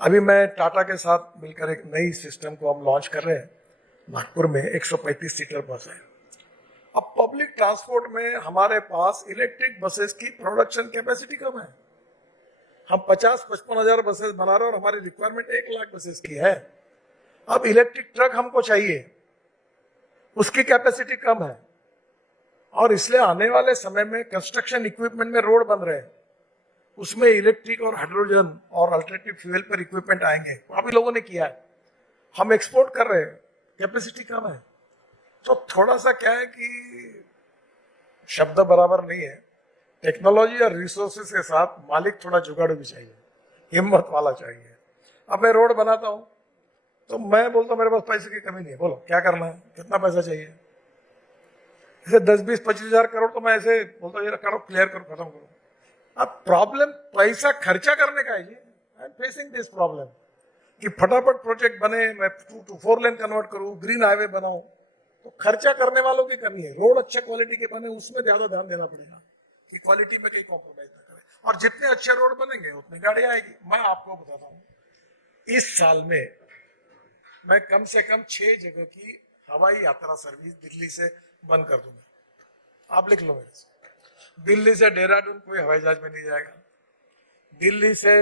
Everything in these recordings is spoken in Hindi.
अभी मैं टाटा के साथ मिलकर एक नई सिस्टम को हम लॉन्च कर रहे हैं। नागपुर में 135 सीटर बस है। अब पब्लिक ट्रांसपोर्ट में हमारे पास इलेक्ट्रिक बसेस की प्रोडक्शन कैपेसिटी कम है। हम 50-55 हजार बसेस बना रहे हैं और हमारी रिक्वायरमेंट 1 लाख बसेस की है। अब इलेक्ट्रिक ट्रक हमको चाहिए, उसकी कैपेसिटी कम है और इसलिए आने वाले समय में कंस्ट्रक्शन इक्विपमेंट में रोड बन रहे हैं, उसमें इलेक्ट्रिक और हाइड्रोजन और अल्टरनेटिव फ्यूल पर इक्विपमेंट आएंगे। अभी लोगों ने किया है, हम एक्सपोर्ट कर रहे हैं, कैपेसिटी कम है। तो थोड़ा सा क्या है कि शब्द बराबर नहीं है, टेक्नोलॉजी और रिसोर्सेस के साथ मालिक थोड़ा जुगाड़ भी चाहिए, हिम्मत वाला चाहिए। अब मैं रोड बनाता हूं तो मैं बोलता हूं मेरे पास पैसे की कमी नहीं है, बोलो क्या करना है, कितना पैसा चाहिए। जैसे 10-20-25 हजार करोड़ तो मैं ऐसे बोलता हूँ ये करो, क्लियर करो, खत्म करो। अब प्रॉब्लम पैसा खर्चा करने का है जी। I am facing this problem कि फटाफट प्रोजेक्ट बने, मैं 2 to 4 लेन कन्वर्ट करूं, ग्रीन हाईवे बनाऊं, तो खर्चा करने वालों की कमी है। रोड अच्छे क्वालिटी के बने, उसमें ज्यादा ध्यान देना पड़ेगा कि क्वालिटी में कहीं कॉम्प्रोमाइज ना करें, और जितने अच्छे रोड बनेंगे उतनी गाड़ी आएगी। मैं आपको बताता हूँ, इस साल में मैं कम से कम 6 जगह की हवाई यात्रा सर्विस दिल्ली से बंद कर दूंगा। आप लिख लो मेरे से। दिल्ली से देहरादून कोई हवाई जहाज में नहीं जाएगा, दिल्ली से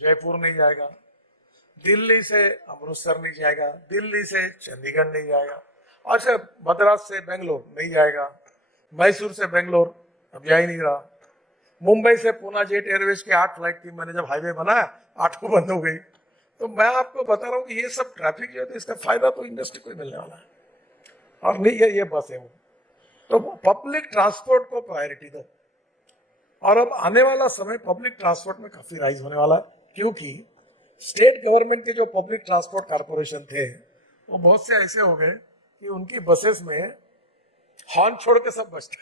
जयपुर नहीं जाएगा, दिल्ली से अमृतसर नहीं जाएगा, दिल्ली से चंडीगढ़ नहीं जाएगा, और से मद्रास से बेंगलोर नहीं जाएगा, मैसूर से बेंगलोर अब जा ही नहीं रहा, मुंबई से पुणे जेट एयरवेज की 8 फ्लाइट थी, मैंने जब हाईवे बनाया 8 बंद हो गई। तो मैं आपको बता रहा हूँ कि ये सब ट्रैफिक जो है, तो इसका फायदा तो इंडस्ट्री को मिलने वाला है, और नहीं है ये बस है वो। तो पब्लिक ट्रांसपोर्ट को प्रायोरिटी दो, और अब आने वाला समय पब्लिक ट्रांसपोर्ट में काफी राइज होने वाला है, क्योंकि स्टेट गवर्नमेंट के जो पब्लिक ट्रांसपोर्ट कारपोरेशन थे वो बहुत से ऐसे हो गए कि उनकी बसेस में हॉर्न छोड़ के सब बचते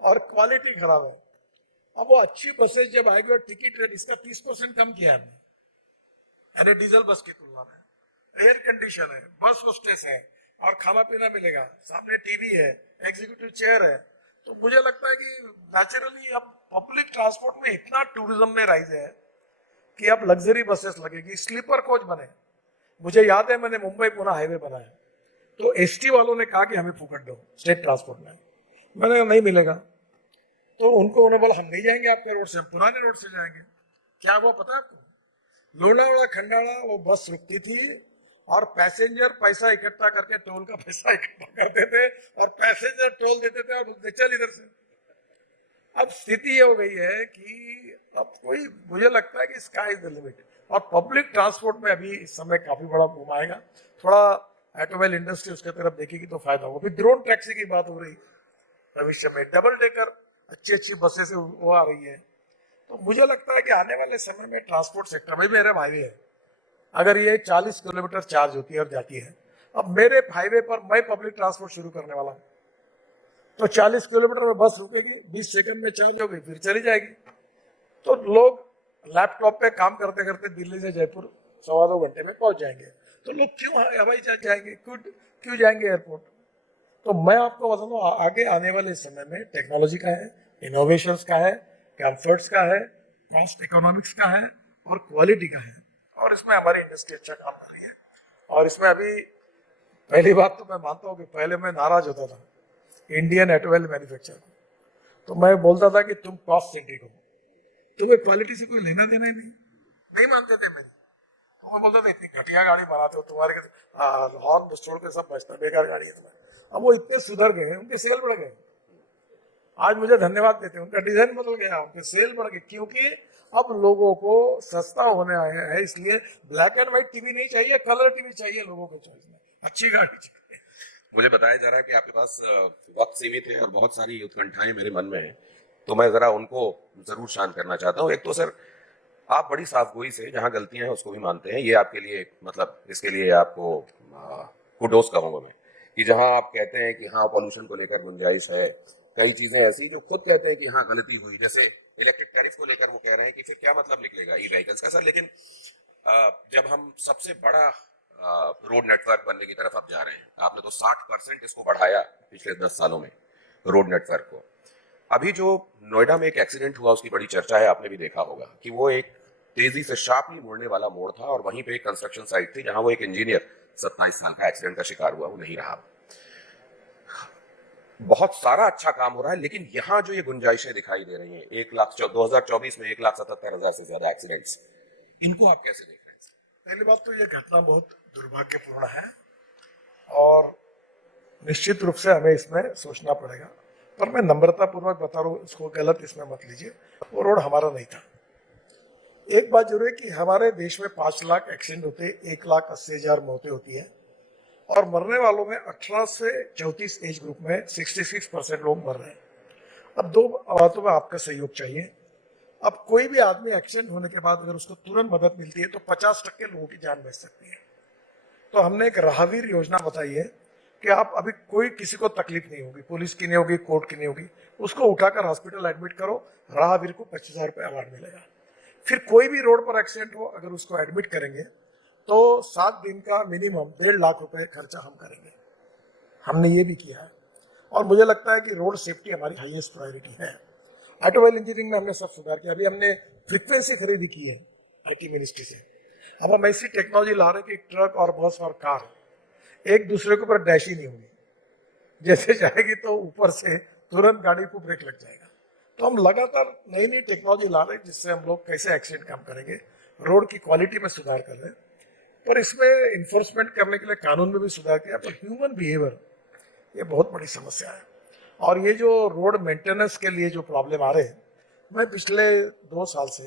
और क्वालिटी खराब है। अब वो अच्छी बसेस जब आएगी और टिकट रेट इसका 30% कम किया हमने, अरे डीजल बस की तुलना में। एयर कंडीशन है, बस होस्टेस है, और खाना पीना मिलेगा, सामने टीवी है, एग्जीक्यूटिव चेयर है। तो मुझे लगता है कि नेचुरली अब पब्लिक ट्रांसपोर्ट में इतना टूरिज्म में राइज है कि अब लग्जरी बसेस लगेगी, स्लीपर कोच बने। मुझे याद है मैंने मुंबई पुणे हाईवे बनाया तो एसटी वालों ने कहा कि हमें फूकट दो स्टेट ट्रांसपोर्ट में। मैंने कहा नहीं मिलेगा, तो उनको उन्होंने बोला हम नहीं जाएंगे आपके रोड से, हम पुराने रोड से जाएंगे। क्या हुआ पता है आपको? लोनावाड़ा खंडाला वो बस रुकती थी और पैसेंजर पैसा इकट्ठा करके टोल का पैसा इकट्ठा करते थे और पैसेंजर टोल देते थे और बोलते चल इधर से। अब स्थिति ये हो गई है कि अब कोई, मुझे लगता है कि स्काई इज द लिमिट, और पब्लिक ट्रांसपोर्ट में अभी इस समय काफी बड़ा बूम आएगा। थोड़ा ऑटोमोबाइल इंडस्ट्री उसके तरफ देखेगी तो फायदा होगा। अभी ड्रोन टैक्सी की बात हो रही, भविष्य में डबल डेकर अच्छी बसें से वो आ रही है। तो मुझे लगता है कि आने वाले समय में ट्रांसपोर्ट सेक्टर में, मेरे हाईवे है, अगर ये 40 किलोमीटर चार्ज होती है और जाती है, अब मेरे हाईवे पर मैं पब्लिक ट्रांसपोर्ट शुरू करने वाला हूं, तो 40 किलोमीटर में बस रुकेगी, 20 सेकंड में चार्ज हो गई, फिर चली जाएगी। तो लोग लैपटॉप पे काम करते करते दिल्ली से जयपुर 1.25 घंटे में पहुंच जाएंगे। तो लोग क्यों हवाई जहाज जाएंगे, क्यों जाएंगे एयरपोर्ट? तो मैं आपको बता दूं, आगे आने वाले समय में टेक्नोलॉजी का है, इनोवेशन का है, कंफर्ट्स का है, कॉस्ट इकोनॉमिक्स का है, और क्वालिटी का है, और इसमें हमारी इंडस्ट्री अच्छा काम कर रही है। और इसमें अभी पहली बात तो मैं मानता हूँ कि पहले मैं नाराज होता था इंडियन ऑटोमोबाइल मैन्युफैक्चरर, तो मैं बोलता था कि तुम कॉस्ट सेंट्रिक हो, तुम्हें क्वालिटी से कोई लेना देना ही नहीं मानते थे मेरी। तो मैं बोलता था इतनी घटिया गाड़ी बनाते हो, तुम्हारे हॉर्न छोड़ के सब बचता, बेकार गाड़ी है तुम्हारी। अब वो इतने सुधर गए, उनके सेल बढ़ गए, आज मुझे धन्यवाद देते हैं, उनका डिजाइन बदल गया, उनके सेल बढ़ गए, क्योंकि अब लोगों को सस्ता होने आया है। इसलिए ब्लैक एंड व्हाइट टीवी नहीं चाहिए, कलर टीवी चाहिए लोगों को चॉइस में, अच्छी गाड़ी चाहिए। मुझे बताया जा रहा है कि आपके पास वक्त सीमित है और बहुत सारी उत्कंठाएं मेरे मन में है, तो मैं जरा उनको जरूर शांत करना चाहता हूँ। एक तो सर, आप बड़ी साफगोई से जहां गलतियां हैं उसको भी मानते हैं, ये आपके लिए मतलब इसके लिए आपको कुडोस कहूंगा मैं, कि जहां आप कहते हैं कि हाँ पॉल्यूशन को लेकर गुंजाइश है, कई चीजें ऐसी जो खुद कहते हैं कि हाँ गलती हुई, जैसे इलेक्ट्रिक टैरिफ को लेकर वो कह रहे हैं कि फिर क्या मतलब निकलेगा ई व्हीकल्स का सर। लेकिन जब हम सबसे बड़ा रोड नेटवर्क बनने की तरफ अब जा रहे हैं, आपने तो 60% इसको बढ़ाया पिछले 10 सालों में रोड नेटवर्क को। अभी जो नोएडा में एक एक्सीडेंट हुआ उसकी बड़ी चर्चा है, आपने भी देखा होगा कि वो एक तेजी से शार्पली मुड़ने वाला मोड़ था और वहीं पे एक कंस्ट्रक्शन साइट थी जहां वो एक इंजीनियर 27 साल का एक्सीडेंट का शिकार हुआ, वो नहीं रहा। बहुत सारा अच्छा काम हो रहा है, लेकिन यहां जो ये गुंजाइशें दिखाई दे रही हैं, 2024 में 1,77,000 से ज्यादा एक्सीडेंट्स, इनको आप कैसे देख रहे हैं? पहली बात तो ये घटना बहुत दुर्भाग्यपूर्ण है और निश्चित रूप से हमें इसमें सोचना पड़ेगा। पर मैं नम्रता पूर्वक बता रहा हूँ, इसको गलत इसमें मत लीजिए, वो रोड हमारा नहीं था। एक बात जरूर है कि हमारे देश में 5 लाख एक्सीडेंट होते, 1,80,000 मौतें होती है और मरने वालों में 18 से 34 एज ग्रुप में 66% लोग मर रहे हैं। अब दो बातों में आपका सहयोग चाहिए। अब कोई भी आदमी एक्सीडेंट होने के बाद अगर उसको तुरंत मदद मिलती है तो 50% लोगों की जान बच सकती है। तो हमने एक राहवीर योजना बताई है कि आप अभी कोई किसी को तकलीफ नहीं होगी, पुलिस की नहीं होगी, कोर्ट की नहीं होगी, उसको उठाकर हॉस्पिटल एडमिट करो, राहवीर को 25,000 रुपये अवार्ड मिलेगा। फिर कोई भी रोड पर एक्सीडेंट हो, अगर उसको एडमिट करेंगे तो 7 दिन का मिनिमम 1.5 लाख रुपए खर्चा हम करेंगे। हमने ये भी किया है और मुझे लगता है कि रोड सेफ्टी हमारी हाईएस्ट प्रायोरिटी है। ऑटोमोबाइल इंजीनियरिंग में हमने सब सुधार किया। अभी हमने फ्रीक्वेंसी खरीदी की है IT मिनिस्ट्री से। अब हम ऐसी टेक्नोलॉजी ला रहे हैं कि ट्रक और बस और कार एक दूसरे के ऊपर डैश ही नहीं होगी, जैसे जाएगी तो ऊपर से तुरंत गाड़ी को ब्रेक लग जाएगा। तो हम लगातार नई नई टेक्नोलॉजी ला रहे हैं जिससे हम लोग कैसे एक्सीडेंट कम करेंगे, रोड की क्वालिटी में सुधार कर रहे हैं। पर इसमें इन्फोर्समेंट करने के लिए कानून में भी सुधार किया। पर ह्यूमन बिहेवियर ये बहुत बड़ी समस्या है और ये जो रोड मेंटेनेंस के लिए जो प्रॉब्लम आ रहे हैं, मैं पिछले 2 साल से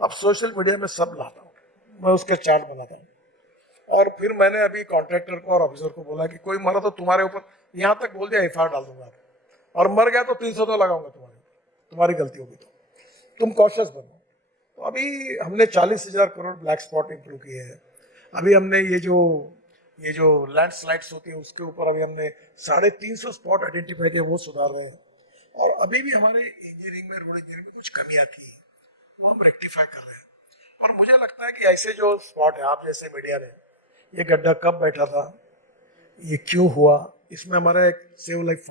अब सोशल मीडिया में सब लाता हूँ, मैं उसके चार्ट बनाता हूँ और फिर मैंने अभी कॉन्ट्रैक्टर को और ऑफिसर को बोला कि कोई मरा तो तुम्हारे ऊपर, यहाँ तक बोल दिया FIR डाल दूंगा और मर गया तो 300 तो लगाऊंगा तुम्हारी गलती होगी तो तुम कॉशियस बनो। तो अभी हमने 40,000 करोड़ ब्लैक स्पॉट इंप्रूव किए हैं। अभी हमने ये जो लैंडस्लाइड्स होती है उसके ऊपर अभी हमने 350 स्पॉट आइडेंटिफाई किए, वो सुधार रहे हैं। और अभी भी हमारे इंजीनियरिंग में, रोड इंजीनियरिंग में कुछ कमियां थी, वो हम रेक्टिफाई कर रहे हैं। और मुझे लगता है कि ऐसे जो स्पॉट है, आप जैसे मीडिया ने, ये गड्ढा कब बैठा था, ये क्यों हुआ, इसमें हमारा एक सेव लाइफ